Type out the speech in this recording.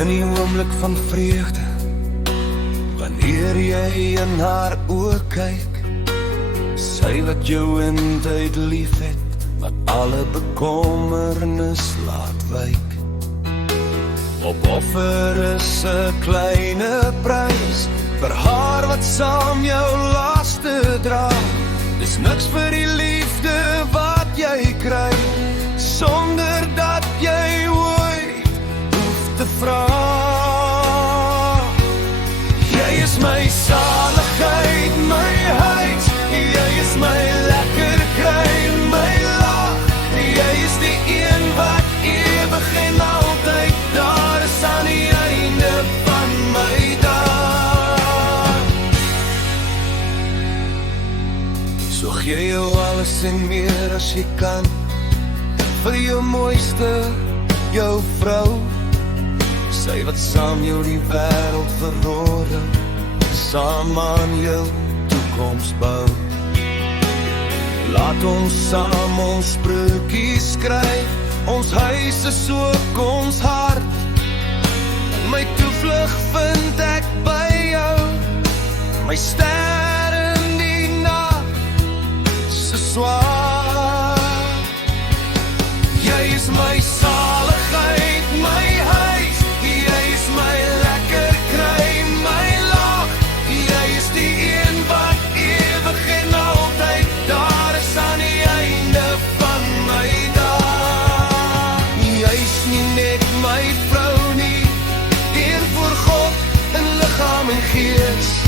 In die oomblik van vreugde, wanneer jy in haar oë kyk, sy wat jou in tyd lief het, wat alle bekommernis laat wyk. Op offer is 'n kleine prys, vir haar wat saam jou laste dra. Dis niks vir die liefde wat jy kry, sonder dat jy ooit hoef te vra. Jy is my saligheid, my huis, jy is my lekker kry, my lach. Jy is die een wat ewig en altyd daar is aan die einde van my dag. So gee jou alles en meer as jy kan, vir jou mooiste, jou vrou, sy wat saam jou die wêreld verrode, saam aan jou toekoms bou. Laat ons saam ons sprokies skryf, ons huis is ook ons hart. My toevlug vind ek by jou, my ster in die nag, so swart. Jy is my saligheid, my huis, jy is my lekker kry, my lach. Jy is die een wat ewig en altyd daar is aan die einde van my dag. Jy is nie net my vrou nie, een voor God in liggaam en gees.